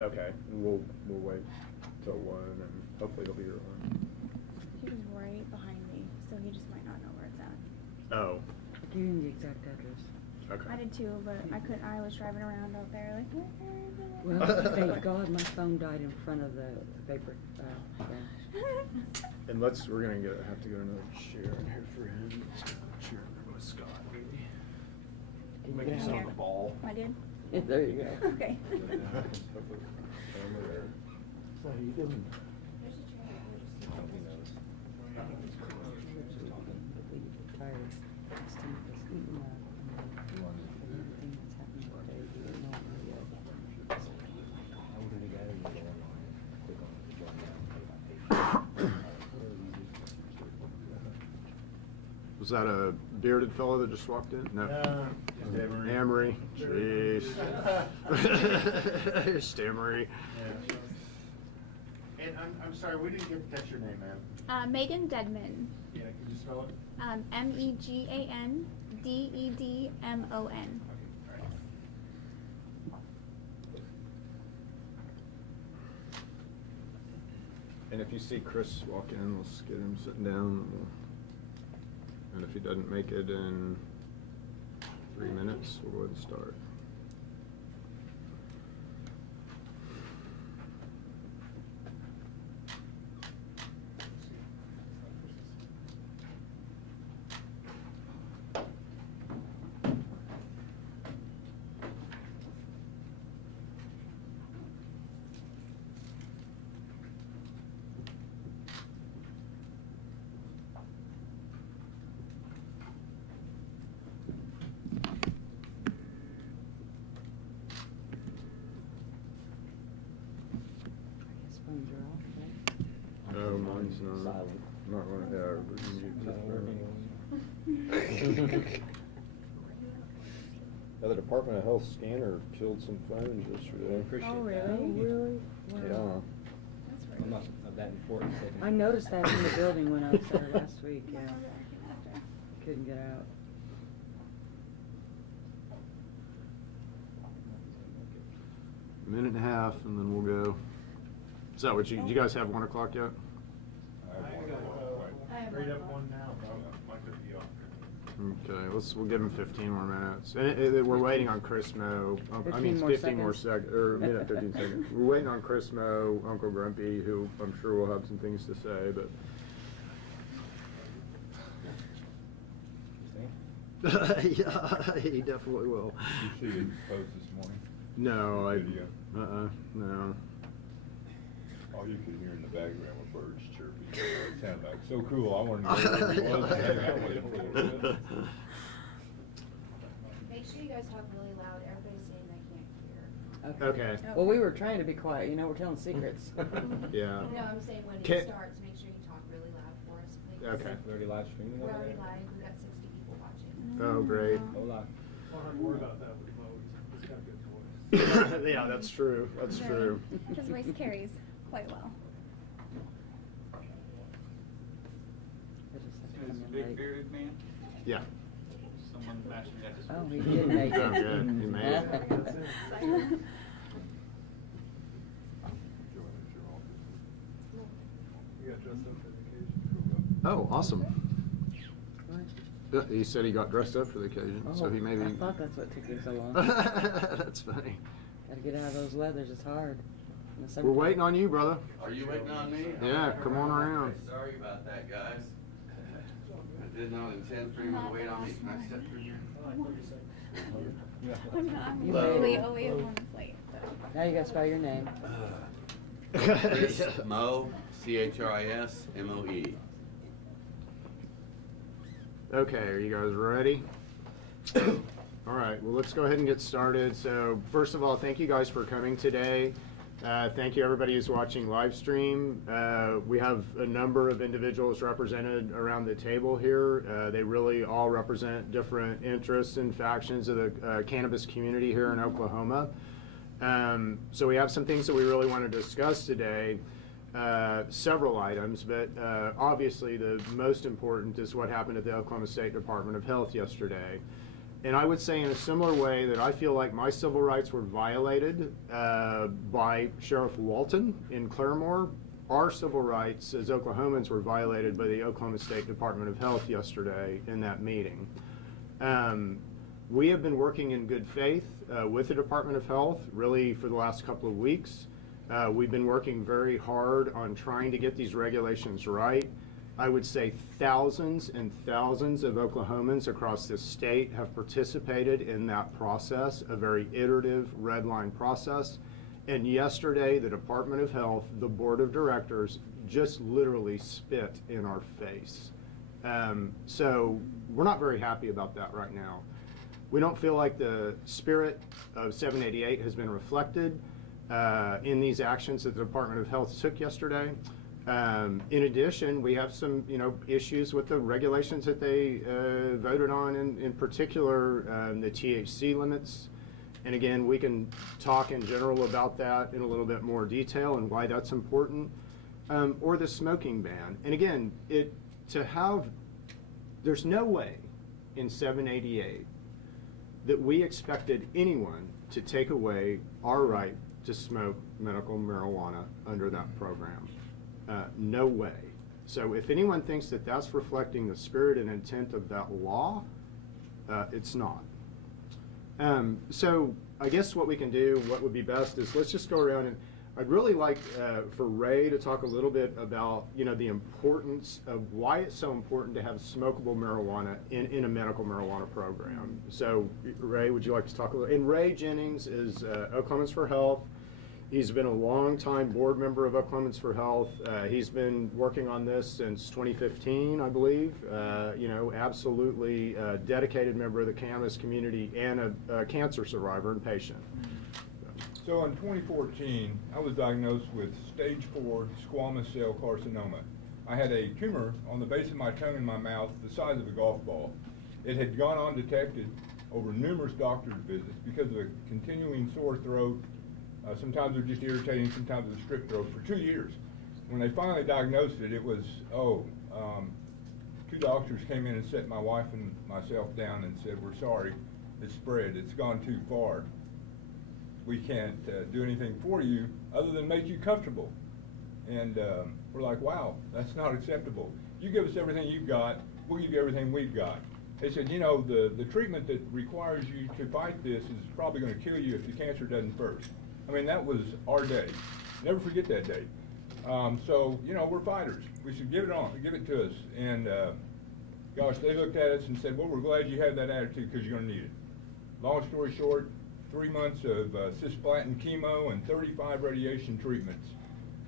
Okay, and we'll wait till 1, and hopefully he'll be here on. He was right behind me, so he just might not know where it's at. Oh. I gave him the exact address. Okay. I did too, but I couldn't. I was driving around out there like. Well, thank God my phone died in front of the paper thing. And we're gonna have to get another chair in here for him. Let's get a chair in there with Scott, maybe. Can you Make get him out? sound the ball. I did. Yeah, there you go. Okay. Hopefully, over there. So how you doing? Tired. Everything that's happened today, we don't know Was that a bearded fellow that just walked in? No. Amory. Jeez. Stammery. Yeah. And I'm sorry, we didn't get to catch your name, ma'am. Megan Dedman. Yeah, can you spell it? MEGANDEDMON. Okay, all right. And if you see Chris walk in, let's get him sitting down. And if he doesn't make it in 3 minutes, we'll go ahead and start. phones are off, right? No, mine's not. Silent. Not running. Yeah, we're gonna the Department of Health scanner killed some phones yesterday. Appreciate Oh, that. really? Really? Wow. Yeah. That's I'm weird. not of that important. I noticed that in the building when I was there last week, yeah. Couldn't get out. Minute and a half, and then we'll go. Is that what you guys have 1 o'clock yet? I have read up one now, but I could be off. Okay, we'll give him 15 more minutes. We're waiting on Chris Mo. I mean, 15 more seconds, or a minute, 15 seconds. We're waiting on Chris Mo, Uncle Grumpy, who I'm sure will have some things to say, but. Yeah, he definitely will. You see his post this morning? No, Video. no. All you could hear in the background were birds chirping. It sounded like so cool. I wanted to know where he was and hang out with him for a little bit. Make sure you guys talk really loud. Everybody's saying they can't hear. Okay. Well, we were trying to be quiet, you know, we're telling secrets. Yeah. No, I'm saying when Can- it starts, make sure you talk really loud for us, please. Okay. We're already live streaming We're over already there? live. We've got 60 people watching. Oh, great. Hola. Don't have to worry about that with Mo. He's got a good voice. Yeah, that's true. That's true. His voice carries quite well. I just have to Is come in big late. bearded man? Yeah. Someone matching that Oh, description. he did make it. Oh, good. He made it. You got dressed up for the occasion. Oh, awesome. What? He said he got dressed up for the occasion, so Oh, he maybe. I thought that's what took you so long. That's funny. Gotta get out of those leathers, it's hard. In the We're summertime. waiting on you, brother. Are you waiting on me? Yeah, come on around. Sorry about that, guys. I did not intend for anyone to wait on me. Can I step through here? I'm not. I'm You usually made it. always 1 minute late. So. Now you gotta spell your name. Chris Mo, CHRISMOE. Okay, are you guys ready? All right, well, let's go ahead and get started. So, first of all, thank you guys for coming today. Thank you, everybody who's watching live stream. We have a number of individuals represented around the table here. They really all represent different interests and factions of the cannabis community here in Oklahoma. So we have some things that we really want to discuss today. Several items, but obviously the most important is what happened at the Oklahoma State Department of Health yesterday. And I would say in a similar way that I feel like my civil rights were violated by Sheriff Walton in Claremore. Our civil rights as Oklahomans were violated by the Oklahoma State Department of Health yesterday in that meeting. We have been working in good faith with the Department of Health really for the last couple of weeks. We've been working very hard on trying to get these regulations right. I would say thousands and thousands of Oklahomans across this state have participated in that process, a very iterative red line process. And yesterday, the Department of Health, the Board of Directors, just literally spit in our face. So we're not very happy about that right now. We don't feel like the spirit of 788 has been reflected in these actions that the Department of Health took yesterday. In addition, we have some, issues with the regulations that they voted on, in particular the THC limits. And again, we can talk in general about that in a little bit more detail and why that's important, or the smoking ban. And again, there's no way in 788 that we expected anyone to take away our right to smoke medical marijuana under that program. No way. So if anyone thinks that that's reflecting the spirit and intent of that law, it's not. So I guess what we can do, what would be best is let's just go around, and I'd really like for Ray to talk a little bit about the importance of why it's so important to have smokable marijuana in a medical marijuana program. So Ray, would you like to talk a little? And Ray Jennings is Oklahomans for Health. He's been a long-time board member of Oklahomans for Health. He's been working on this since 2015, I believe. Absolutely dedicated member of the cannabis community and a cancer survivor and patient. So in 2014, I was diagnosed with stage 4 squamous cell carcinoma. I had a tumor on the base of my tongue and my mouth the size of a golf ball. It had gone undetected over numerous doctor's visits because of a continuing sore throat. Sometimes it was just irritating, sometimes it was strep throat for 2 years. When they finally diagnosed it, it was, two doctors came in and set my wife and myself down and said, "We're sorry, it's spread, it's gone too far. We can't do anything for you other than make you comfortable." And we're like, wow, that's not acceptable. You give us everything you've got, we'll give you everything we've got. They said, the treatment that requires you to fight this is probably going to kill you if the cancer doesn't first. I mean, that was our day. Never forget that day. So, we're fighters. We should give it to us. And gosh, they looked at us and said, well, we're glad you have that attitude because you're going to need it. Long story short, 3 months of cisplatin chemo and 35 radiation treatments.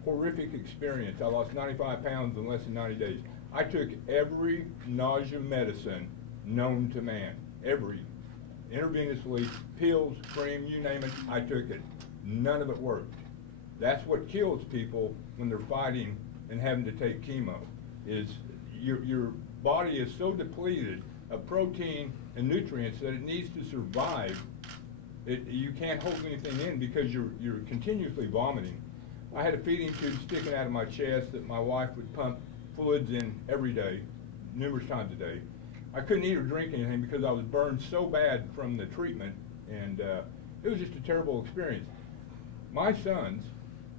Horrific experience. I lost 95 pounds in less than 90 days. I took every nausea medicine known to man. Every. Intravenously, pills, cream, you name it, I took it. None of it worked. That's what kills people when they're fighting and having to take chemo, is your body is so depleted of protein and nutrients that it needs to survive. You can't hold anything in because you're continuously vomiting. I had a feeding tube sticking out of my chest that my wife would pump fluids in every day, numerous times a day. I couldn't eat or drink anything because I was burned so bad from the treatment, and it was just a terrible experience. My sons,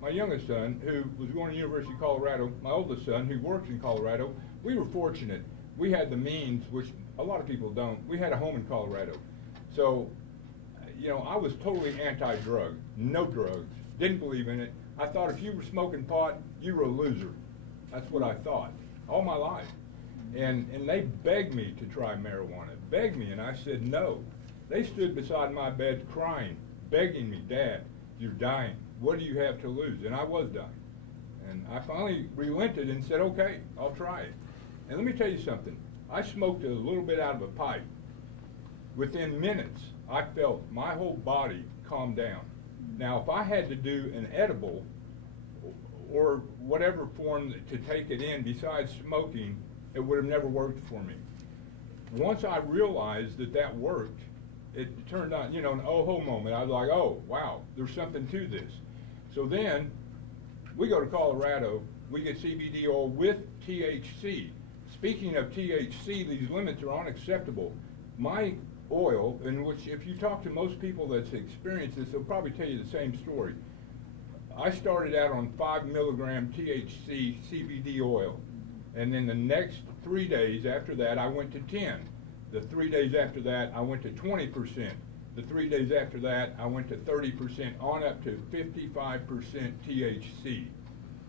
my youngest son, who was going to the University of Colorado, my oldest son, who works in Colorado, we were fortunate. We had the means, which a lot of people don't. We had a home in Colorado. So, I was totally anti-drug, no drugs, didn't believe in it. I thought if you were smoking pot, you were a loser. That's what I thought, all my life. And they begged me to try marijuana, begged me, and I said no. They stood beside my bed crying, begging me, "Dad, you're dying. What do you have to lose?" And I was dying. And I finally relented and said, okay, I'll try it. And let me tell you something. I smoked a little bit out of a pipe. Within minutes, I felt my whole body calm down. Now, if I had to do an edible or whatever form to take it in besides smoking, it would have never worked for me. Once I realized that worked, it turned out, an oh-ho moment. I was like, oh, wow, there's something to this. So then, we go to Colorado, we get CBD oil with THC. Speaking of THC, these limits are unacceptable. My oil, in which if you talk to most people that's experienced this, they'll probably tell you the same story. I started out on 5 milligram THC CBD oil, and then the next 3 days after that I went to 10. The 3 days after that I went to 20%. The 3 days after that I went to 30%, on up to 55% THC.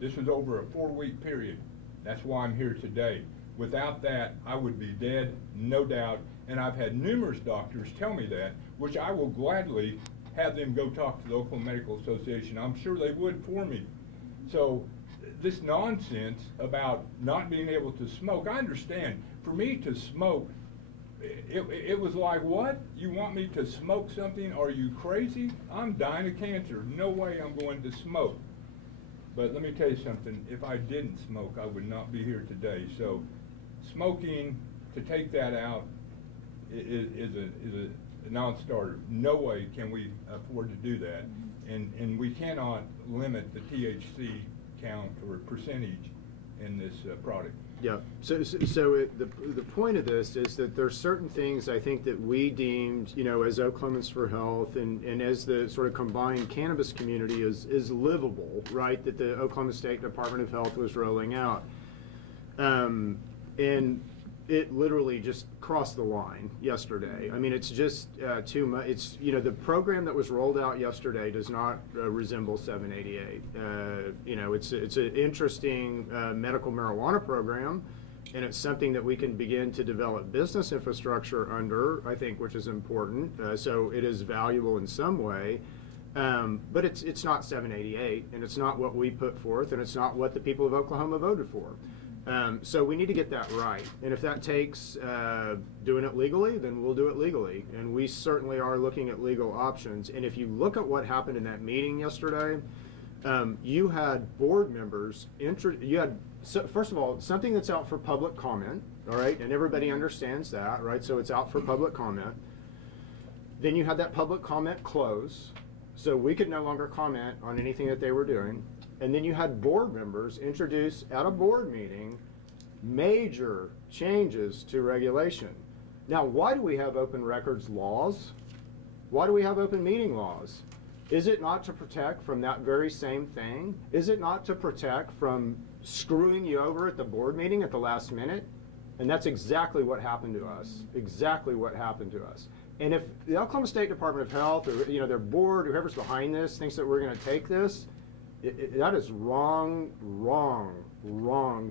This was over a 4-week period. That's why I'm here today. Without that, I would be dead, no doubt, and I've had numerous doctors tell me that, which I will gladly have them go talk to the Oklahoma Medical Association. I'm sure they would for me. So this nonsense about not being able to smoke, I understand. For me to smoke, it was like, what? You want me to smoke something? Are you crazy? I'm dying of cancer. No way I'm going to smoke. But let me tell you something. If I didn't smoke, I would not be here today. So smoking, to take that out, is a non-starter. No way can we afford to do that. And we cannot limit the THC count or percentage in this product. Yeah. So the point of this is that there's certain things I think that we deemed, you know, as Oklahomans for Health and as the sort of combined cannabis community is livable, right? That the Oklahoma State Department of Health was rolling out, and it literally just crossed the line yesterday. I mean, it's just too much. It's, you know, the program that was rolled out yesterday does not resemble 788. You know, it's an interesting medical marijuana program, and it's something that we can begin to develop business infrastructure under, I think, which is important. So it is valuable in some way. But it's not 788, and it's not what we put forth, and it's not what the people of Oklahoma voted for. So we need to get that right. And if that takes doing it legally, then we'll do it legally. And we certainly are looking at legal options. And if you look at what happened in that meeting yesterday, you had board members, first of all, something that's out for public comment, all right? And everybody understands that, right? So it's out for public comment. Then you had that public comment close, so we could no longer comment on anything that they were doing. And then you had board members introduce at a board meeting major changes to regulation. Now, why do we have open records laws? Why do we have open meeting laws? Is it not to protect from that very same thing? Is it not to protect from screwing you over at the board meeting at the last minute? And that's exactly what happened to us. Exactly what happened to us. And if the Oklahoma State Department of Health, or, you know, their board, whoever's behind this, thinks that we're going to take this, that is wrong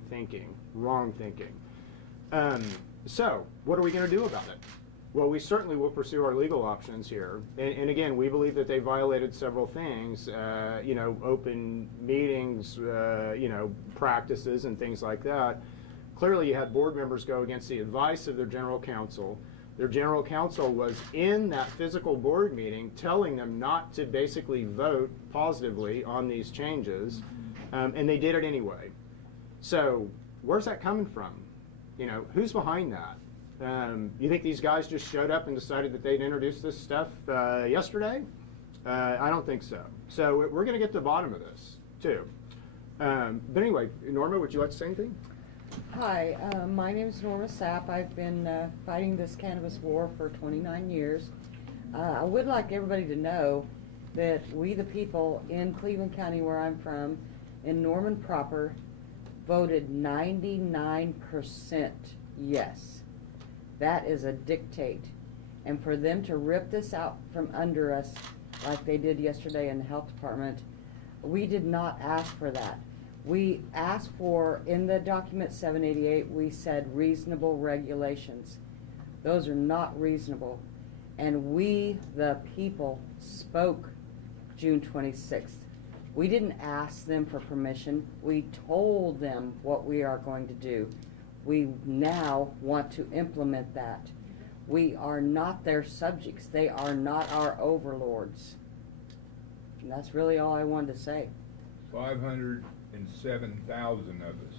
thinking. So what are we going to do about it? Well, we certainly will pursue our legal options here. And again, we believe that they violated several things, you know, open meetings, you know, practices and things like that. Clearly, you had board members go against the advice of their general counsel. Their general counsel was in that physical board meeting telling them not to basically vote positively on these changes, and they did it anyway. So where's that coming from? You know, who's behind that? You think these guys just showed up and decided that they'd introduce this stuff yesterday? I don't think so. So we're going to get to the bottom of this, too. But anyway, Norma, would you like to say anything? Hi, my name is Norma Sapp. I've been fighting this cannabis war for 29 years. I would like everybody to know that we, the people in Cleveland County, where I'm from, in Norman proper, voted 99% yes. That is a dictate. And for them to rip this out from under us like they did yesterday in the health department, we did not ask for that. We asked for, in the document 788, we said reasonable regulations. Those are not reasonable. And we, the people, spoke June 26th. We didn't ask them for permission. We told them what we are going to do. We now want to implement that. We are not their subjects. They are not our overlords. And that's really all I wanted to say. 507,000 of us,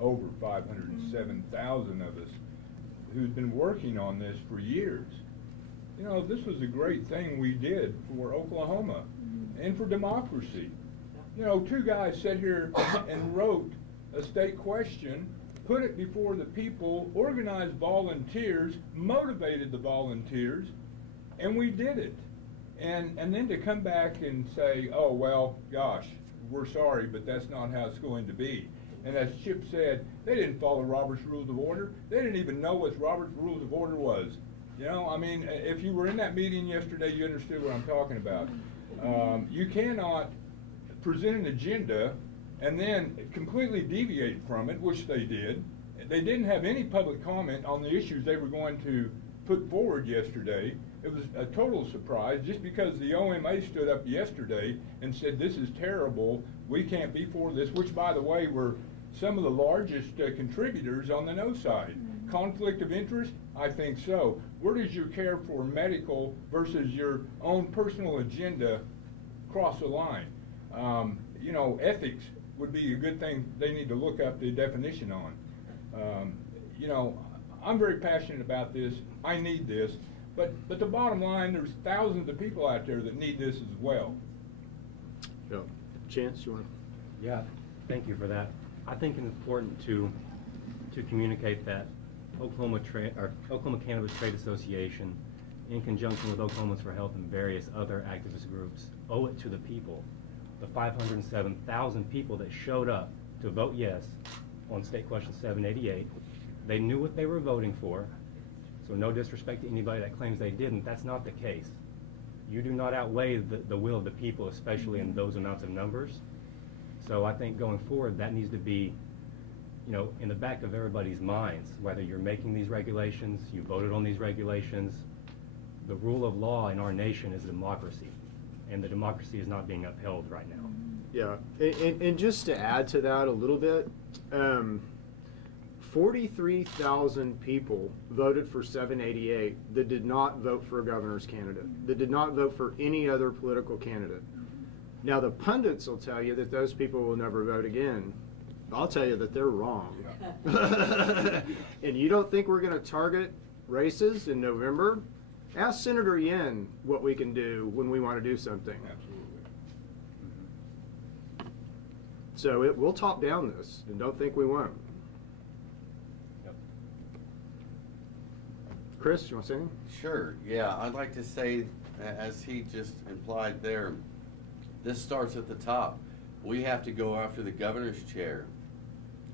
over 507,000 of us, who's been working on this for years. You know, this was a great thing we did for Oklahoma and for democracy. You know, two guys sat here and wrote a state question put it before the people, organized volunteers, motivated the volunteers, and we did it. And then to come back and say, oh, well, gosh, we're sorry, but that's not how it's going to be. And as Chip said, they didn't follow Robert's Rules of Order. They didn't even know what Robert's Rules of Order was. You know, I mean, if you were in that meeting yesterday, you understood what I'm talking about. You cannot present an agenda and then completely deviate from it, which they did. They didn't have any public comment on the issues they were going to put forward yesterday. It was a total surprise, just because the OMA stood up yesterday and said, this is terrible, we can't be for this, which, by the way, were some of the largest contributors on the no side. Conflict of interest? I think so. Where does your care for medical versus your own personal agenda cross the line? You know, ethics would be a good thing they need to look up the definition on. You know, I'm very passionate about this. I need this. But the bottom line, there's thousands of people out there that need this as well. Yeah. Chance, you want to? Yeah, thank you for that. I think it's important to communicate that Oklahoma Cannabis Trade Association, in conjunction with Oklahomans for Health and various other activist groups, owe it to the people, the 507,000 people that showed up to vote yes on State Question 788. They knew what they were voting for, so no disrespect to anybody that claims they didn't. That's not the case. You do not outweigh the will of the people, especially in those amounts of numbers. So I think going forward, that needs to be, you know, in the back of everybody's minds, whether you're making these regulations, you voted on these regulations. The rule of law in our nation is democracy, and the democracy is not being upheld right now. Yeah, and just to add to that a little bit, 43,000 people voted for 788 that did not vote for a governor's candidate, that did not vote for any other political candidate. Now, the pundits will tell you that those people will never vote again. I'll tell you that they're wrong. And you don't think we're going to target races in November? Ask Senator Yen what we can do when we want to do something. Absolutely. So we'll top down this, and don't think we won't. Yep. Chris, you want to say anything? Sure, yeah, I'd like to say, as he just implied there, this starts at the top. We have to go after the governor's chair.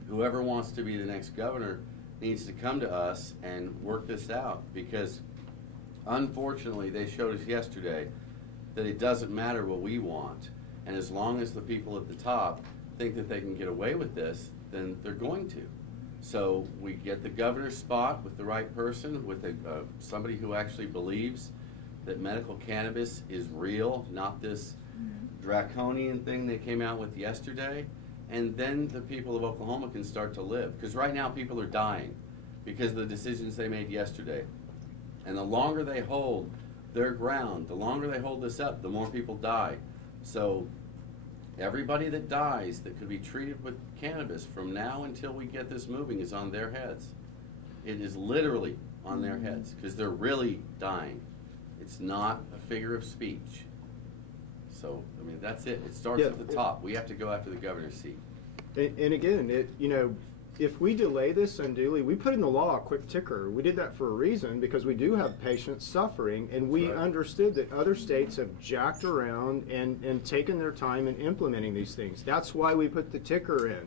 Whoever wants to be the next governor needs to come to us and work this out, because unfortunately they showed us yesterday that it doesn't matter what we want, and as long as the people at the top think that they can get away with this, then they're going to. So we get the governor's spot with the right person, with somebody who actually believes that medical cannabis is real, not this draconian thing they came out with yesterday, and then the people of Oklahoma can start to live. Because right now people are dying because of the decisions they made yesterday. And the longer they hold their ground, the longer they hold this up, the more people die. So everybody that dies that could be treated with cannabis from now until we get this moving is on their heads. It is literally on their heads, because they're really dying. It's not a figure of speech. So, I mean, that's it. It starts at the top. We have to go after the governor's seat. And again, you know, if we delay this unduly, we put in the law a quick ticker. We did that for a reason, because we do have patients suffering, and we understood that other states have jacked around and taken their time in implementing these things. That's why we put the ticker in.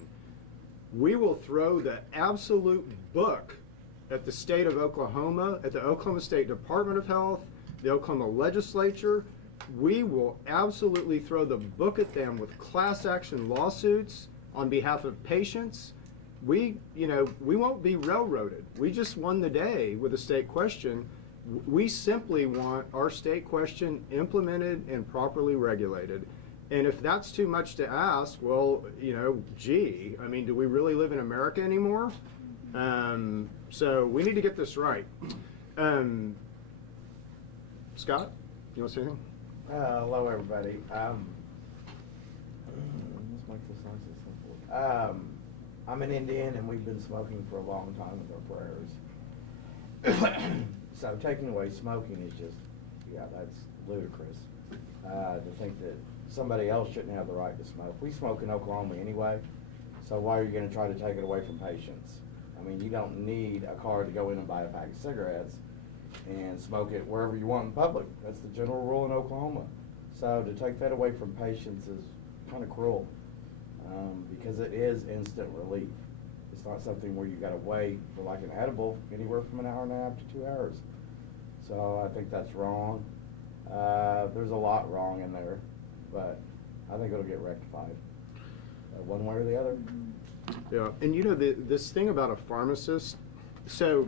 We will throw the absolute book at the state of Oklahoma, at the Oklahoma State Department of Health, the Oklahoma legislature. We will absolutely throw the book at them with class action lawsuits on behalf of patients. We won't be railroaded. We just won the day with a state question. We simply want our state question implemented and properly regulated. And if that's too much to ask, well, you know, gee, I mean, do we really live in America anymore? So we need to get this right. Scott, you want to say anything? Hello, everybody. Let's make this nice and simple. I'm an Indian, and we've been smoking for a long time with our prayers. So taking away smoking is just, yeah, that's ludicrous. To think that somebody else shouldn't have the right to smoke. We smoke in Oklahoma anyway, so why are you going to try to take it away from patients? I mean, you don't need a card to go in and buy a pack of cigarettes and smoke it wherever you want in public. That's the general rule in Oklahoma. So to take that away from patients is kind of cruel, because it is instant relief. It's not something where you got to wait for like an edible anywhere from an hour and a half to 2 hours. So I think that's wrong. There's a lot wrong in there, but I think it'll get rectified one way or the other. Yeah, and you know, this thing about a pharmacist, so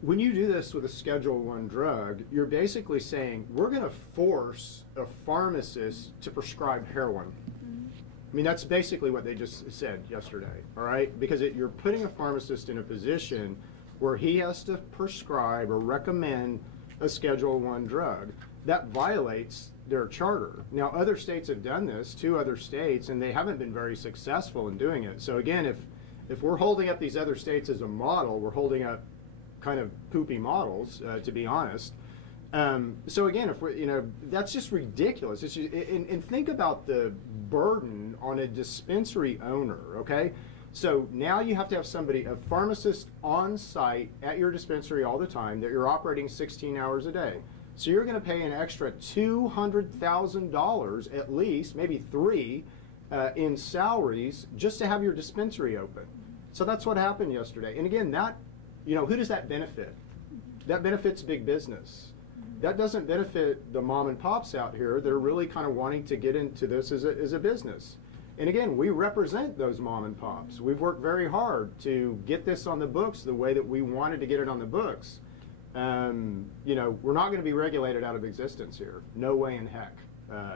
when you do this with a Schedule I drug, you're basically saying, we're going to force a pharmacist to prescribe heroin. I mean, that's basically what they just said yesterday, all right? Because you're putting a pharmacist in a position where he has to prescribe or recommend a Schedule I drug. That violates their charter. Now, other states have done this, 2 other states, and they haven't been very successful in doing it. So again, if we're holding up these other states as a model, we're holding up kind of poopy models, to be honest. So again, if we, you know, that's just ridiculous. It's just, and think about the burden on a dispensary owner. Okay, so now you have to have somebody, a pharmacist, on site at your dispensary all the time that you're operating 16 hours a day. So you're going to pay an extra $200,000 at least, maybe 3, in salaries just to have your dispensary open. So that's what happened yesterday. And again, that, you know, who does that benefit? That benefits big business. That doesn't benefit the mom and pops out here that are really kind of wanting to get into this as a business. And again, we represent those mom and pops. We've worked very hard to get this on the books the way that we wanted to get it on the books. You know, we're not going to be regulated out of existence here. No way in heck.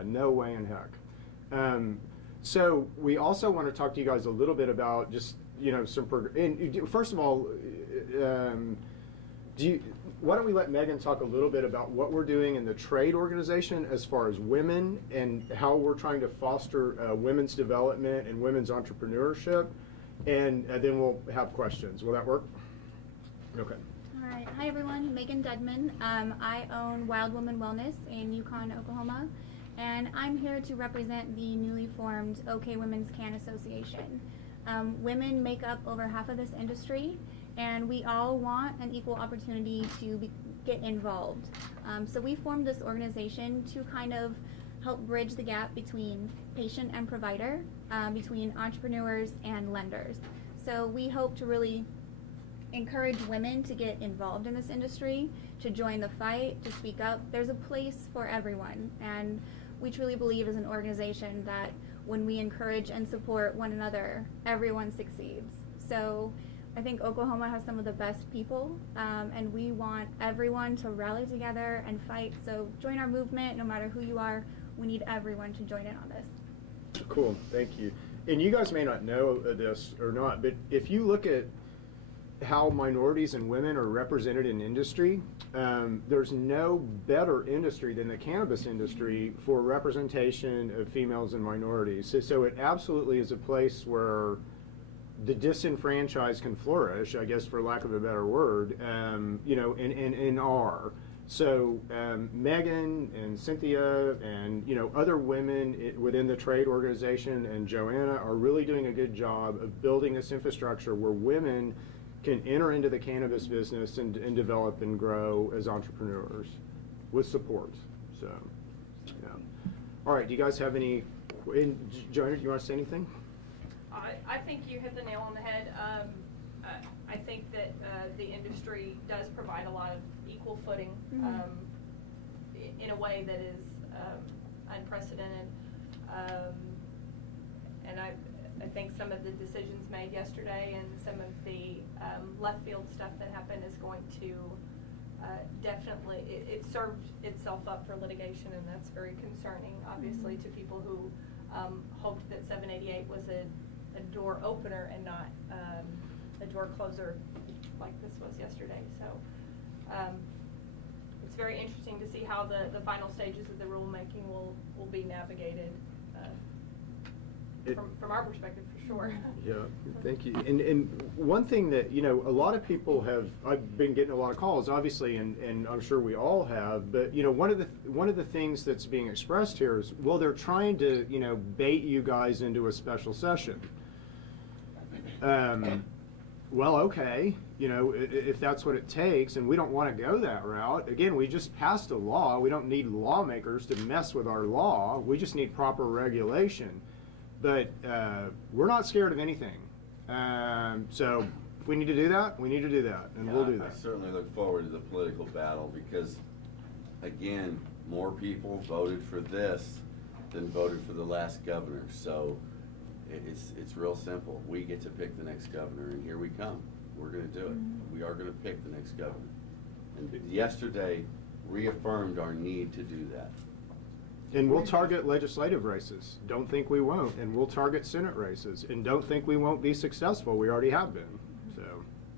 No way in heck. So we also want to talk to you guys a little bit about just, you know, first of all, why don't we let Megan talk a little bit about what we're doing in the trade organization as far as women and how we're trying to foster women's development and women's entrepreneurship, and then we'll have questions. Will that work? Okay. All right. Hi, everyone. Megan Dedman. I own Wild Woman Wellness in Yukon, Oklahoma, and I'm here to represent the newly formed OK Women's Can Association. Women make up over half of this industry, and we all want an equal opportunity to get involved. So we formed this organization to kind of help bridge the gap between patient and provider, between entrepreneurs and lenders. So we hope to really encourage women to get involved in this industry, to join the fight, to speak up. There's a place for everyone, and we truly believe as an organization that when we encourage and support one another, everyone succeeds. So I think Oklahoma has some of the best people, and we want everyone to rally together and fight. So join our movement, no matter who you are. We need everyone to join in on this. Cool, thank you. And you guys may not know this or not, but if you look at how minorities and women are represented in industry, there's no better industry than the cannabis industry for representation of females and minorities. So it absolutely is a place where the disenfranchised can flourish, I guess, for lack of a better word, you know, and are. So Megan and Cynthia and, you know, other women within the trade organization and Joanna are really doing a good job of building this infrastructure where women can enter into the cannabis business and develop and grow as entrepreneurs with support. So, yeah. All right, do you guys have any, Joanna, do you want to say anything? I think you hit the nail on the head. I think that the industry does provide a lot of equal footing in a way that is unprecedented. And I think some of the decisions made yesterday and some of the left field stuff that happened is going to definitely, it served itself up for litigation, and that's very concerning, obviously, to people who hoped that 788 was a door opener and not a door closer like this was yesterday. So it's very interesting to see how the final stages of the rulemaking will be navigated from our perspective, for sure. Yeah, thank you. And one thing that, you know, a lot of people have, I've been getting a lot of calls, obviously, and I'm sure we all have, but, you know, one of the things that's being expressed here is, well, they're trying to, you know, bait you guys into a special session. well, okay, you know, if that's what it takes, and we don't want to go that route. Again, we just passed a law. We don't need lawmakers to mess with our law. We just need proper regulation. But we're not scared of anything. So if we need to do that, we need to do that, and we'll do that. I certainly look forward to the political battle because, again, more people voted for this than voted for the last governor. So it's real simple. We get to pick the next governor, and here we come. We're going to do it. We are going to pick the next governor. And yesterday reaffirmed our need to do that. And we'll target legislative races. Don't think we won't. And we'll target Senate races. And don't think we won't be successful. We already have been. So,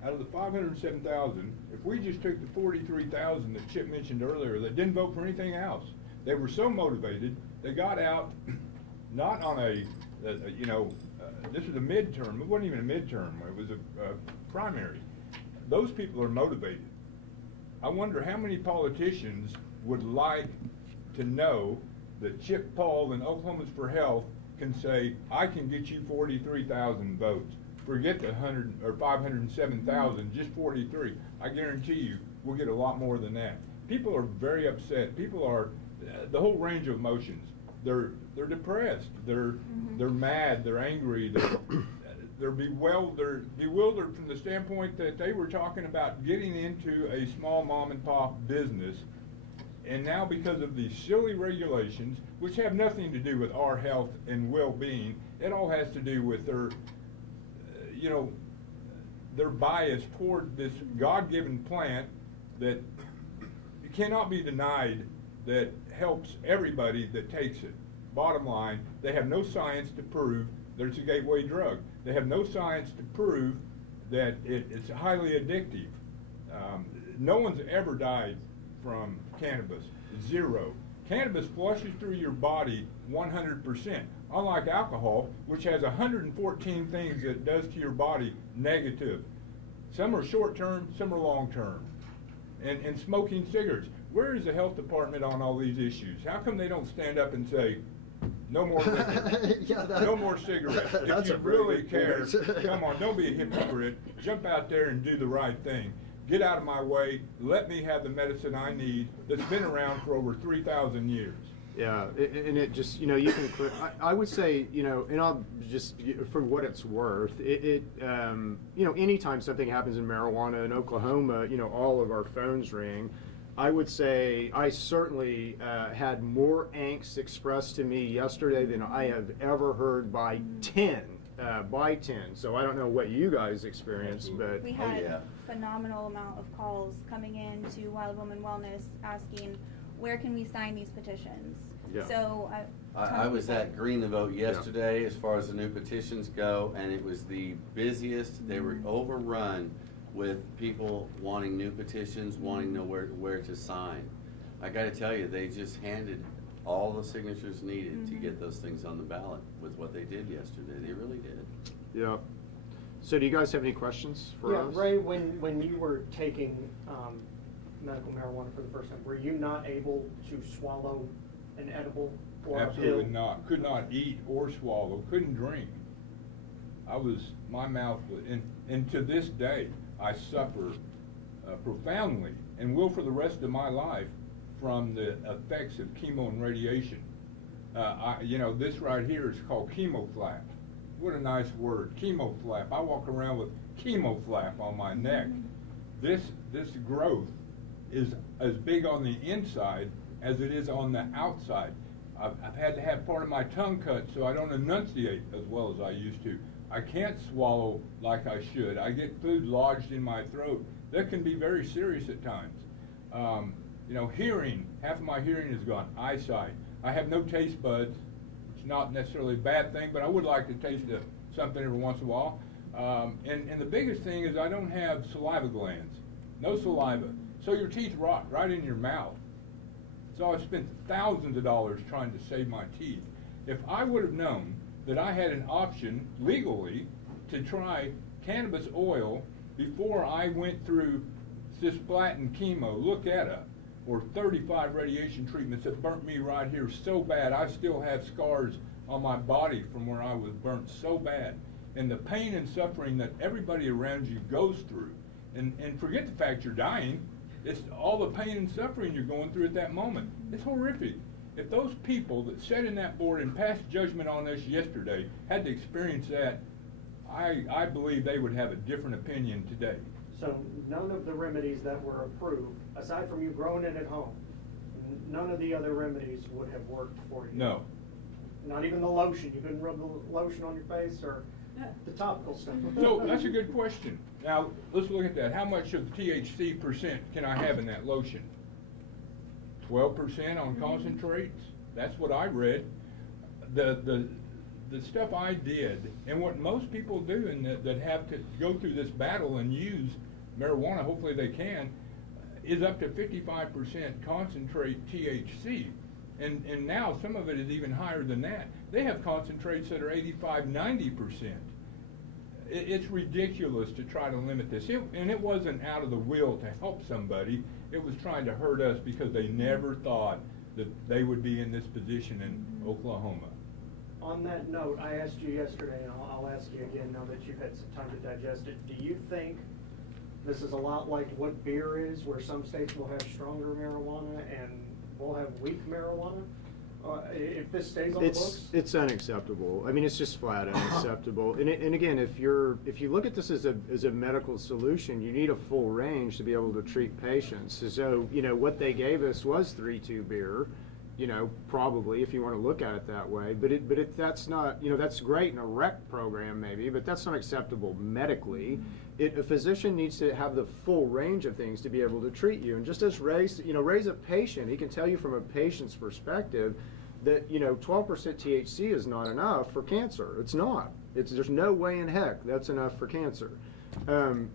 out of the 507,000, if we just took the 43,000 that Chip mentioned earlier that didn't vote for anything else, they were so motivated, they got out not on this was a midterm. It wasn't even a midterm. It was a primary. Those people are motivated. I wonder how many politicians would like to know that Chip Paul and Oklahomans for Health can say, I can get you 43,000 votes. Forget the 100 or 507,000, just 43. I guarantee you we'll get a lot more than that. People are very upset. People are, the whole range of emotions. They're depressed. They're mad. They're angry. They're bewildered from the standpoint that they were talking about getting into a small mom and pop business, and now because of these silly regulations, which have nothing to do with our health and well-being, it all has to do with their, their bias toward this God-given plant that cannot be denied that helps everybody that takes it. Bottom line, they have no science to prove that it's a gateway drug. They have no science to prove that it's highly addictive. No one's ever died from cannabis. Zero. Cannabis flushes through your body 100%. Unlike alcohol, which has 114 things that it does to your body negative. Some are short-term, some are long-term. And smoking cigarettes. Where is the health department on all these issues? How come they don't stand up and say, no more liquor, no more cigarettes? If you really care, come on, don't be a hypocrite. Jump out there and do the right thing. Get out of my way. Let me have the medicine I need that's been around for over 3,000 years. Yeah, and it just, you can, I would say, and I'll just, for what it's worth, anytime something happens in marijuana in Oklahoma, all of our phones ring. I would say I certainly had more angst expressed to me yesterday than I have ever heard by 10. So I don't know what you guys experienced, but we had a phenomenal amount of calls coming in to Wild Woman Wellness asking, where can we sign these petitions? Yeah. So I was at Green the Vote yesterday as far as the new petitions go, and it was the busiest. They were overrun with people wanting new petitions, wanting to know where to sign. I got to tell you, they just handed all the signatures needed to get those things on the ballot with what they did yesterday. They really did. Yeah. So do you guys have any questions for us? Ray, when you were taking medical marijuana for the first time, were you not able to swallow an edible or Absolutely a pill? not. Could not eat or swallow. Couldn't drink. My mouth was, and to this day, I suffer profoundly and will for the rest of my life from the effects of chemo and radiation. This right here is called chemo flap. What a nice word, chemo flap. I walk around with chemo flap on my neck. This growth is as big on the inside as it is on the outside. I've had to have part of my tongue cut so I don't enunciate as well as I used to. I can't swallow like I should. I get food lodged in my throat. That can be very serious at times. Hearing, half of my hearing is gone. Eyesight. I have no taste buds. It's not necessarily a bad thing, but I would like to taste something every once in a while. And the biggest thing is I don't have saliva glands. No saliva. So your teeth rot right in your mouth. So I spent thousands of dollars trying to save my teeth. If I would have known that I had an option legally to try cannabis oil before I went through cisplatin chemo, look at it, or 35 radiation treatments that burnt me right here so bad. I still have scars on my body from where I was burnt so bad. and the pain and suffering that everybody around you goes through. And forget the fact you're dying. It's all the pain and suffering you're going through at that moment. It's horrific. If those people that sat in that board and passed judgment on us yesterday had to experience that, I believe they would have a different opinion today. So none of the remedies that were approved, aside from you growing it at home, none of the other remedies would have worked for you? No. Not even the lotion? You couldn't rub the lotion on your face or the topical stuff? So that's a good question. Now, let's look at that. How much of THC percent can I have in that lotion? 12% on concentrates? That's what I read. The stuff I did, and what most people do and that have to go through this battle and use marijuana, hopefully they can, is up to 55% concentrate THC. And now some of it is even higher than that. They have concentrates that are 85, 90%. It's ridiculous to try to limit this. And it wasn't out of the will to help somebody. It was trying to hurt us because they never thought that they would be in this position in Oklahoma. On that note, I asked you yesterday, and I'll ask you again now that you've had some time to digest it. Do you think this is a lot like what beer is, where some states will have stronger marijuana and we'll have weak marijuana? If this stays on the books? It's unacceptable. I mean, it's just flat unacceptable. And again, if you look at this as a medical solution, you need a full range to be able to treat patients. So, you know, what they gave us was 3-2 beer. You know, probably, if you want to look at it that way, but that's not, you know, that's great in a rec program maybe, but that's not acceptable medically. A physician needs to have the full range of things to be able to treat you. And just as Ray's a patient, he can tell you from a patient's perspective that, you know, 12% THC is not enough for cancer. It's not. There's no way in heck that's enough for cancer.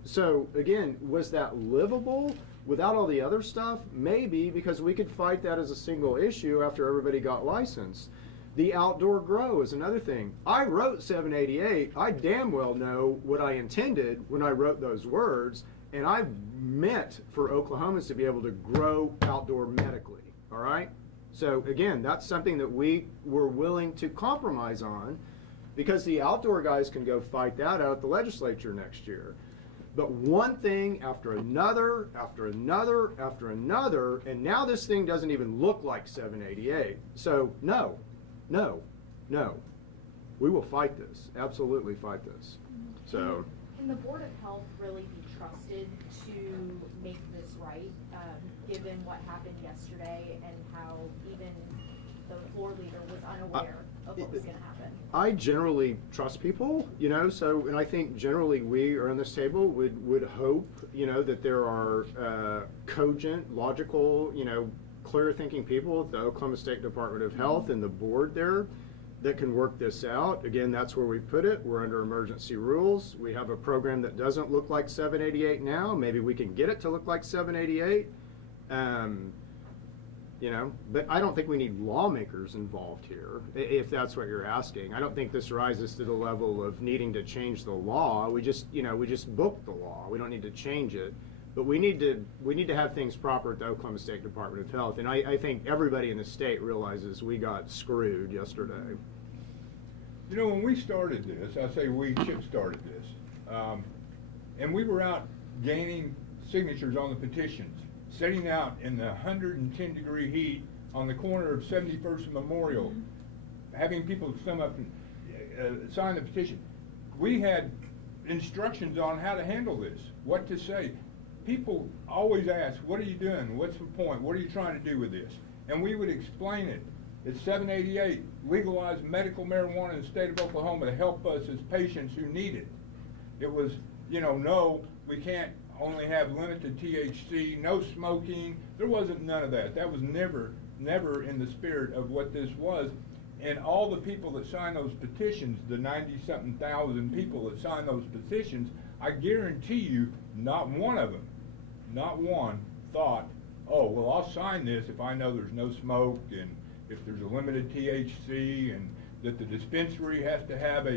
So again, was that livable without all the other stuff? Maybe, because we could fight that as a single issue after everybody got licensed. The outdoor grow is another thing. I wrote 788. I damn well know what I intended when I wrote those words, and I meant for Oklahomans to be able to grow outdoor medically, all right? So again, that's something that we were willing to compromise on, because the outdoor guys can go fight that out at the legislature next year. But one thing after another, after another, after another, and now this thing doesn't even look like 788. So no. We will fight this, absolutely fight this. So. Can the Board of Health really be trusted to make this right, given what happened yesterday and how even the floor leader was unaware of what was going to happen? I generally trust people, you know, so, and I think generally we around this table would hope, you know, that there are cogent, logical, you know, clear thinking people at the Oklahoma State Department of Health and the board there that can work this out. Again, that's where we put it. We're under emergency rules. We have a program that doesn't look like 788 now. Maybe we can get it to look like 788. You know, but I don't think we need lawmakers involved here, if that's what you're asking. I don't think this rises to the level of needing to change the law. We just booked the law. We don't need to change it. But we need to have things proper at the Oklahoma State Department of Health. And I think everybody in the state realizes we got screwed yesterday. You know, when we started this, I say we, Chip started this, and we were out gaining signatures on the petitions, sitting out in the 110-degree heat on the corner of 71st and Memorial, having people come up and sign the petition. We had instructions on how to handle this, what to say. People always ask, what are you doing? What's the point? What are you trying to do with this? And we would explain it. It's 788, legalize medical marijuana in the state of Oklahoma to help us as patients who need it. It was, you know, no, we can't only have limited THC, no smoking. There wasn't none of that. That was never in the spirit of what this was. And all the people that signed those petitions, the 90-something thousand people that signed those petitions, I guarantee you not one of them, not one, thought, oh, well, I'll sign this if I know there's no smoke and if there's a limited THC and that the dispensary has to have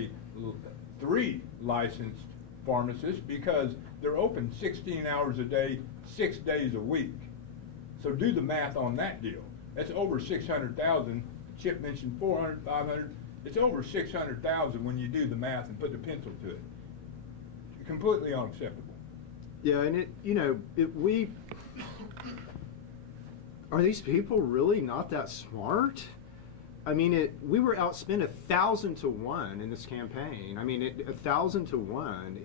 3 licensed pharmacists because they're open 16 hours a day, 6 days a week. So do the math on that deal. That's over 600,000. Chip mentioned 400, 500. It's over 600,000 when you do the math and put the pencil to it. Completely unacceptable. Yeah, and are these people really not that smart? I mean, we were outspent 1,000 to 1 in this campaign. I mean, 1,000 to 1.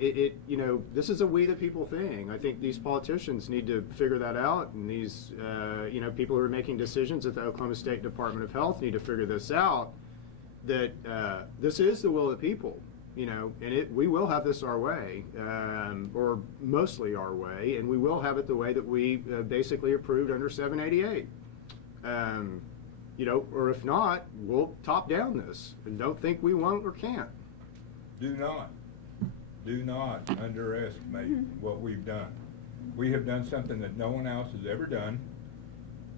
This is a we the people thing. I think these politicians need to figure that out, and these, people who are making decisions at the Oklahoma State Department of Health need to figure this out. That this is the will of the people, and we will have this our way, or mostly our way, and we will have it the way that we basically approved under 788. Or if not, we'll top down this and don't think we won't or can't. Do not underestimate what we've done. We have done something that no one else has ever done.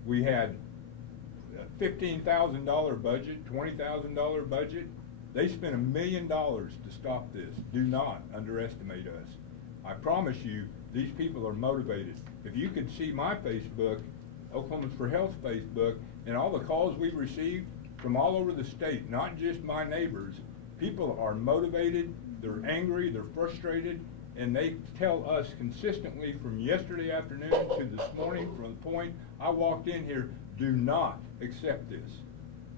We had a $15,000 budget, $20,000 budget. They spent $1 million to stop this. Do not underestimate us. I promise you, these people are motivated. If you could see my Facebook, Oklahomans for Health Facebook, and all the calls we've received from all over the state, not just my neighbors, people are motivated, they're angry, they're frustrated, and they tell us consistently from yesterday afternoon to this morning, from the point I walked in here, do not accept this.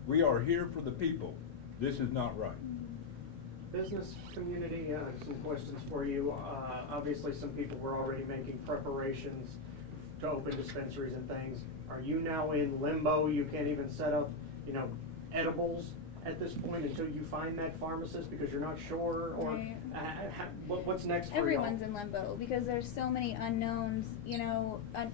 We are here for the people. This is not right. Business community, some questions for you. Obviously, some people were already making preparations to open dispensaries and things. Are you now in limbo? You can't even set up, edibles at this point until you find that pharmacist because you're not sure? Or right. What's next for Everyone's y'all? in limbo because there's so many unknowns.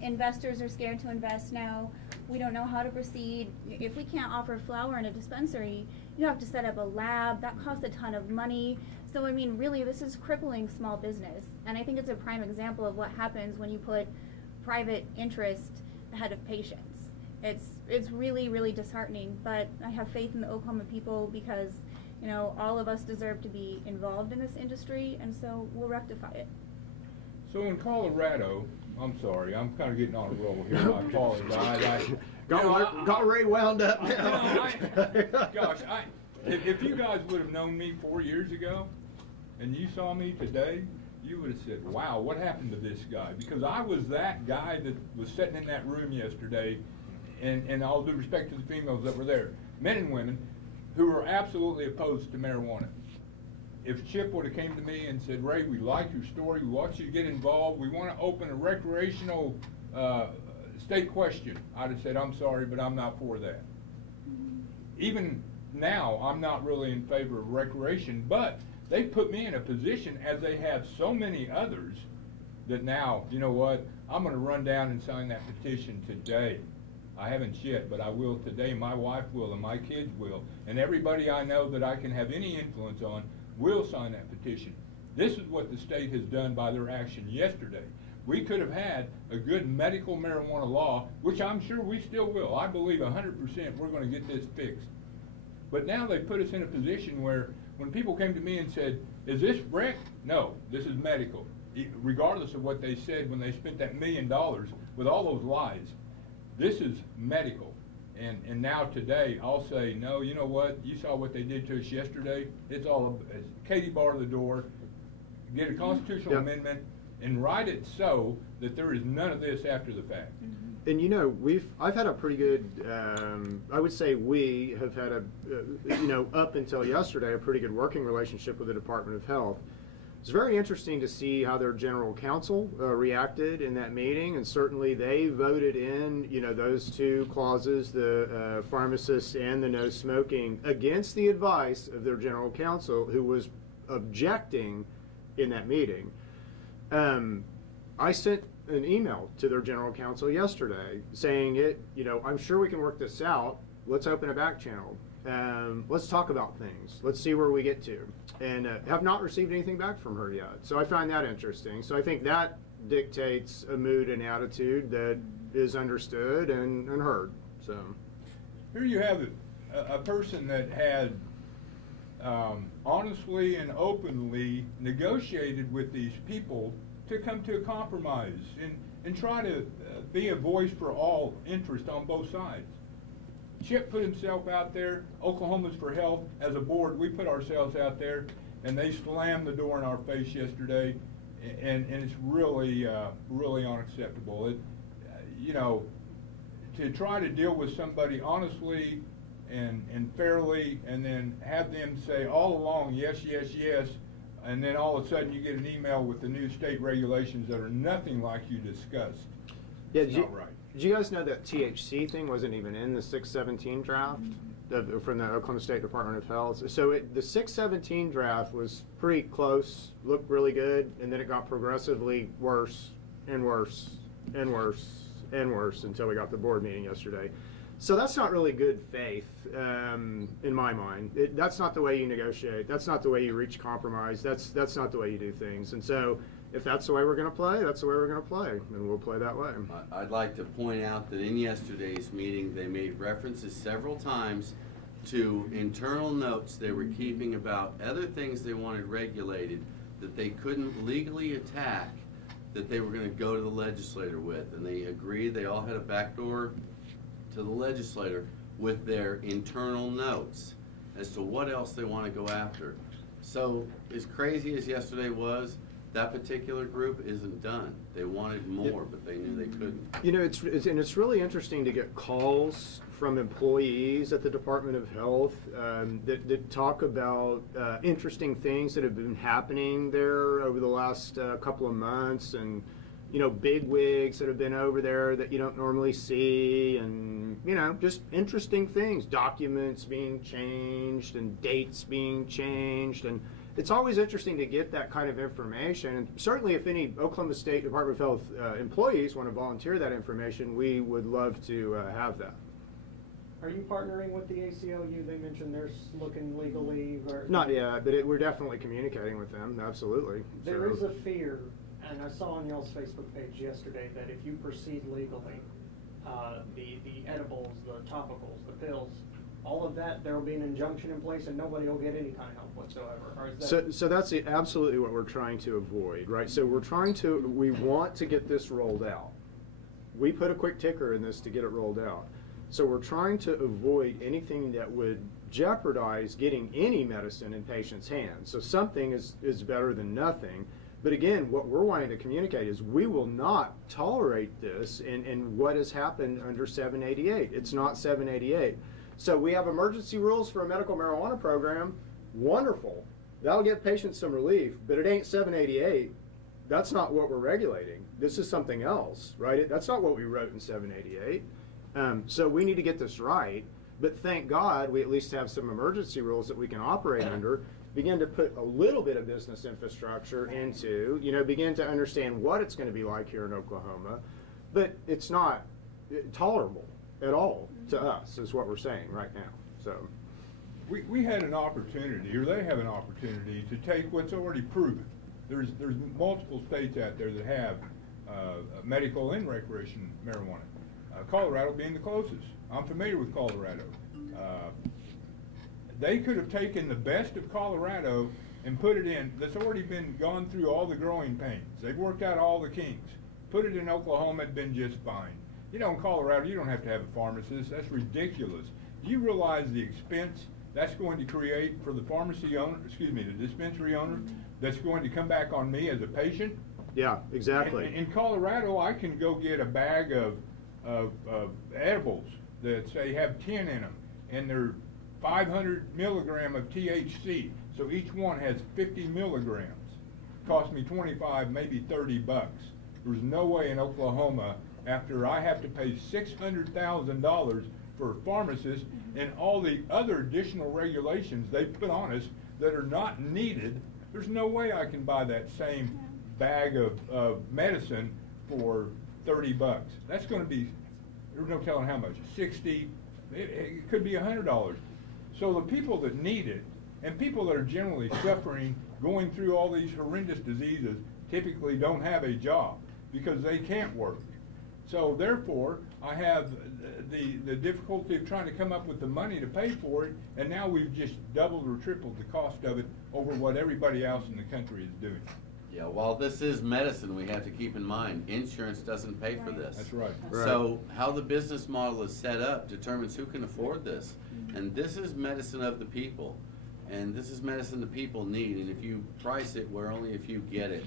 Investors are scared to invest now. We don't know how to proceed. If we can't offer flower in a dispensary, you have to set up a lab. That costs a ton of money. So, really, this is crippling small business. And I think it's a prime example of what happens when you put private interest ahead of patients. It's really, really disheartening, but I have faith in the Oklahoma people because, all of us deserve to be involved in this industry, and so we'll rectify it. So in Colorado, I'm sorry, I'm kind of getting on a roll here. I apologize. Got Ray wound up now. If you guys would have known me 4 years ago, and you saw me today, you would have said, wow, what happened to this guy? Because I was that guy that was sitting in that room yesterday, and all due respect to the females that were there, men and women, who were absolutely opposed to marijuana. If Chip would have came to me and said, Ray, we like your story, we want you to get involved, we want to open a recreational state question, I'd have said, I'm sorry, but I'm not for that. Even now, I'm not really in favor of recreation, but they put me in a position, as they have so many others, that now, you know what, I'm going to run down and sign that petition today. I haven't yet, but I will today. My wife will, and my kids will, and everybody I know that I can have any influence on will sign that petition. This is what the state has done by their action yesterday. We could have had a good medical marijuana law, which I'm sure we still will. I believe 100% we're going to get this fixed. But now they put us in a position where when people came to me and said, is this rec? No, this is medical. Regardless of what they said when they spent that $1 million with all those lies, this is medical. And now today, I'll say, no, you know what? You saw what they did to us yesterday. It's Katie bar the door, get a constitutional amendment, and write it so that there is none of this after the fact. And I've had a pretty good, I would say we have had up until yesterday, a pretty good working relationship with the Department of Health. It's very interesting to see how their general counsel reacted in that meeting, and certainly they voted in, those two clauses, the pharmacists and the no smoking, against the advice of their general counsel, who was objecting in that meeting. I sent an email to their general counsel yesterday saying I'm sure we can work this out. Let's open a back channel. Let's talk about things. Let's see where we get to. And have not received anything back from her yet. So I find that interesting. So I think that dictates a mood and attitude that is understood and heard. So here you have a person that had honestly and openly negotiated with these people to come to a compromise and try to be a voice for all interest on both sides. Chip put himself out there, Oklahomans for Health, as a board, we put ourselves out there, and they slammed the door in our face yesterday, and it's really, really unacceptable. It, you know, to try to deal with somebody honestly and fairly, and then have them say all along, yes, yes, yes, and then all of a sudden you get an email with the new state regulations that are nothing like you discussed. Yeah, it's not right. Did you guys know that THC thing wasn't even in the 617 draft from the Oklahoma State Department of Health? So the 617 draft was pretty close, looked really good, and then it got progressively worse and worse and worse and worse until we got the board meeting yesterday. So that's not really good faith in my mind. That's not the way you negotiate. That's not the way you reach compromise. That's not the way you do things. And so if that's the way we're going to play, that's the way we're going to play, and we'll play that way. I'd like to point out that in yesterday's meeting, they made references several times to internal notes they were keeping about other things they wanted regulated that they couldn't legally attack, that they were going to go to the legislator with. And they agreed, they all had a backdoor to the legislator with their internal notes as to what else they want to go after. So as crazy as yesterday was, that particular group isn't done. They wanted more, but they knew they couldn't. You know, it's really interesting to get calls from employees at the Department of Health that talk about interesting things that have been happening there over the last couple of months, and you know, big wigs that have been over there that you don't normally see, and you know, just interesting things, documents being changed and dates being changed, and it's always interesting to get that kind of information. And certainly if any Oklahoma State Department of Health employees want to volunteer that information, we would love to have that. Are you partnering with the ACLU? They mentioned they're looking legally. Not yet, but we're definitely communicating with them, absolutely. There is a fear, and I saw on y'all's Facebook page yesterday, that if you proceed legally, the edibles, the topicals, the pills, all of that, there will be an injunction in place and nobody will get any kind of help whatsoever. Or is that so that's absolutely what we're trying to avoid, right? So we want to get this rolled out. We put a quick ticker in this to get it rolled out. So we're trying to avoid anything that would jeopardize getting any medicine in patients' hands. So something is better than nothing. But again, what we're wanting to communicate is we will not tolerate this in what has happened under 788. It's not 788. So we have emergency rules for a medical marijuana program. Wonderful. That'll give patients some relief, but it ain't 788. That's not what we're regulating. This is something else, right? That's not what we wrote in 788. So we need to get this right, but thank God we at least have some emergency rules that we can operate under, begin to put a little bit of business infrastructure into, you know, begin to understand what it's going to be like here in Oklahoma, but it's not tolerable at all to us, is what we're saying right now. So we had an opportunity, or they have an opportunity, to take what's already proven. There's multiple states out there that have medical and recreation marijuana. Colorado being the closest. I'm familiar with Colorado. They could have taken the best of Colorado and put it in, that's already been gone through all the growing pains. They've worked out all the kinks. Put it in Oklahoma, it'd been just fine. You know, in Colorado, you don't have to have a pharmacist. That's ridiculous. Do you realize the expense that's going to create for the pharmacy owner, the dispensary owner, that's going to come back on me as a patient? Yeah, exactly. In Colorado, I can go get a bag of edibles that say have 10 in them, and they're 500 milligram of THC. So each one has 50 milligrams. Cost me 25, maybe 30 bucks. There's no way in Oklahoma, after I have to pay $600,000 for pharmacists and all the other additional regulations they put on us that are not needed, there's no way I can buy that same bag of medicine for 30 bucks. That's going to be, there's no telling how much, 60, it could be $100. So the people that need it, and people that are generally suffering, going through all these horrendous diseases, typically don't have a job because they can't work. So therefore, I have the difficulty of trying to come up with the money to pay for it, and now we've just doubled or tripled the cost of it over what everybody else in the country is doing. Yeah, while this is medicine, we have to keep in mind, insurance doesn't pay for this. That's right. So how the business model is set up determines who can afford this. And this is medicine of the people. And this is medicine the people need. And if you price it where only a few get it,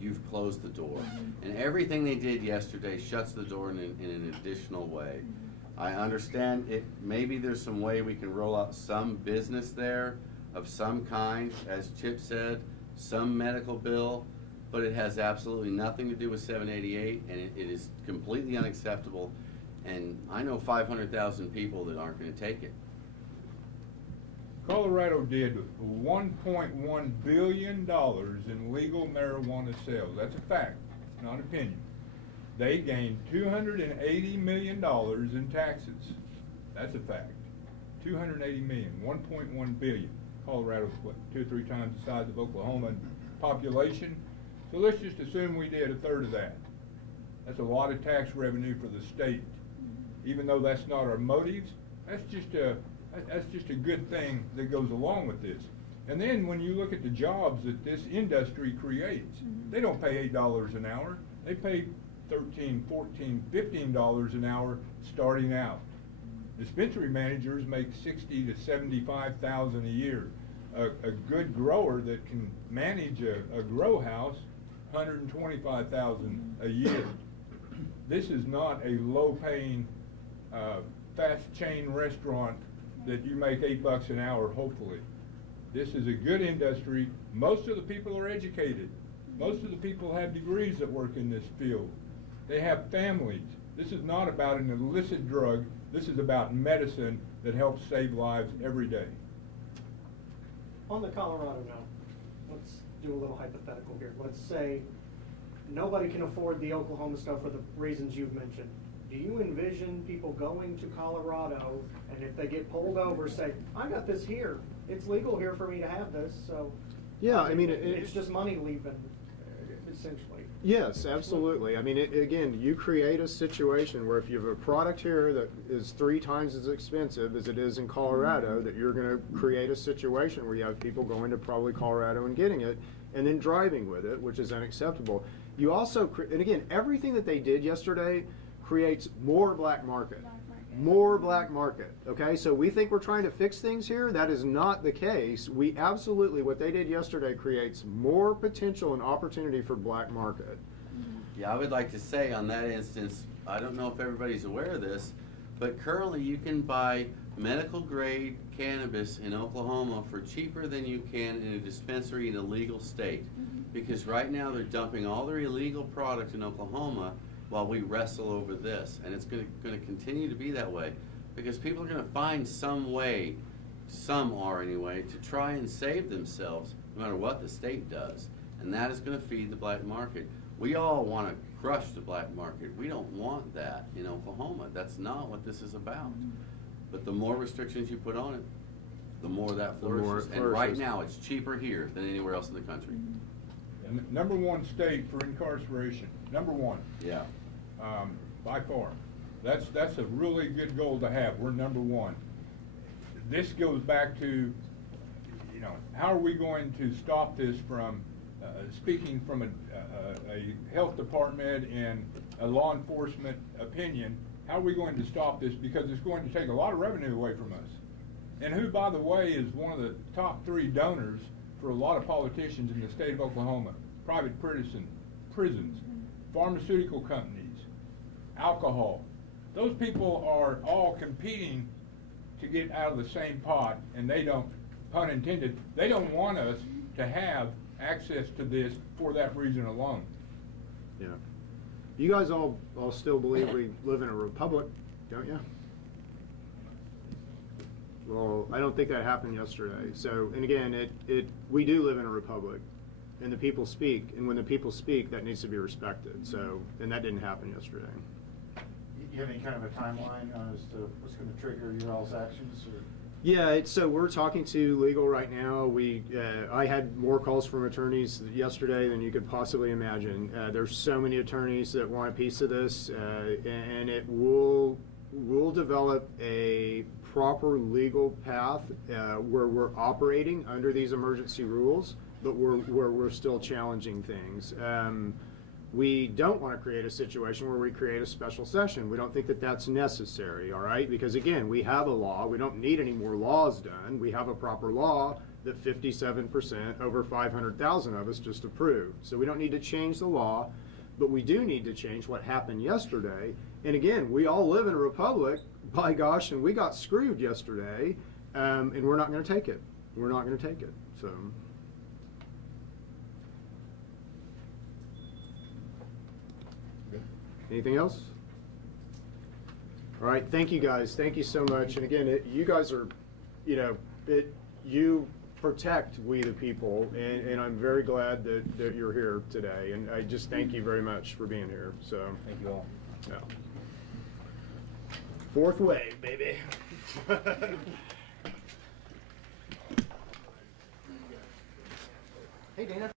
you've closed the door. And everything they did yesterday shuts the door in an additional way. I understand it. Maybe there's some way we can roll out some business there of some kind, as Chip said, some medical bill, but it has absolutely nothing to do with 788, and it is completely unacceptable. And I know 500,000 people that aren't going to take it. Colorado did $1.1 billion in legal marijuana sales. That's a fact, not an opinion. They gained $280 million in taxes. That's a fact. $280 million, $1.1 billion. Colorado's what, 2 or 3 times the size of Oklahoma in population. So let's just assume we did a third of that. That's a lot of tax revenue for the state. Even though that's not our motives, that's just a good thing that goes along with this. And then when you look at the jobs that this industry creates, they don't pay $8 an hour. They pay $13, $14, $15 an hour starting out. Dispensary managers make $60,000 to $75,000 a year. A good grower that can manage a grow house, $125,000 a year. This is not a low-paying, fast chain restaurant that you make $8 an hour, hopefully. This is a good industry. Most of the people are educated. Most of the people have degrees that work in this field. They have families. This is not about an illicit drug. This is about medicine that helps save lives every day. On the Colorado note, let's do a little hypothetical here. Let's say nobody can afford the Oklahoma stuff for the reasons you've mentioned. Do you envision people going to Colorado, and if they get pulled over, say, I got this here. It's legal here for me to have this, so yeah, I mean, it's just money leaving, essentially. Yes, absolutely. I mean, again, you create a situation where if you have a product here that is 3 times as expensive as it is in Colorado, that you're going to create a situation where you have people going to probably Colorado and getting it, and then driving with it, which is unacceptable. You also, and again, everything that they did yesterday creates more black market. More black market. Okay, so we think we're trying to fix things here. That is not the case. We absolutely, what they did yesterday creates more potential and opportunity for black market. Yeah, I would like to say on that instance, I don't know if everybody's aware of this, but currently you can buy medical grade cannabis in Oklahoma for cheaper than you can in a dispensary in a legal state. Because right now they're dumping all their illegal product in Oklahoma while we wrestle over this. And it's going to continue to be that way because people are going to find some way, some are anyway, to try and save themselves no matter what the state does. And that is going to feed the black market. We all want to crush the black market. We don't want that in Oklahoma. That's not what this is about. But the more restrictions you put on it, the more that flourishes. And right now it's cheaper here than anywhere else in the country. And number 1 state for incarceration. Number 1. Yeah. By far. That's a really good goal to have. We're number 1. This goes back to, you know, how are we going to stop this from, speaking from a health department and a law enforcement opinion, how are we going to stop this? Because it's going to take a lot of revenue away from us. And who, by the way, is one of the top 3 donors for a lot of politicians in the state of Oklahoma: private prisons, pharmaceutical companies, alcohol. Those people are all competing to get out of the same pot, and they don't, pun intended, they don't want us to have access to this for that reason alone. Yeah. You guys all still believe we live in a republic, don't you? Well, I don't think that happened yesterday. So, and again, we do live in a republic, and the people speak, and when the people speak, that needs to be respected. So, and that didn't happen yesterday. You have any kind of a timeline as to what's going to trigger your all's actions? Or? Yeah, so we're talking to legal right now. I had more calls from attorneys yesterday than you could possibly imagine. There's so many attorneys that want a piece of this, and it will develop a proper legal path where we're operating under these emergency rules, but where we're still challenging things. We don't want to create a situation where we create a special session. We don't think that that's necessary, all right? Because again, we have a law. We don't need any more laws done. We have a proper law that 57%, over 500,000 of us just approved. So we don't need to change the law, but we do need to change what happened yesterday. And again, we all live in a republic, by gosh, and we got screwed yesterday, and we're not going to take it. We're not going to take it. So. Anything else? All right, thank you guys. Thank you so much. And again, you guys are, you protect we the people, and I'm very glad that you're here today. And I just thank you very much for being here. So Thank you all. yeah. Fourth wave, baby. Hey, Dana.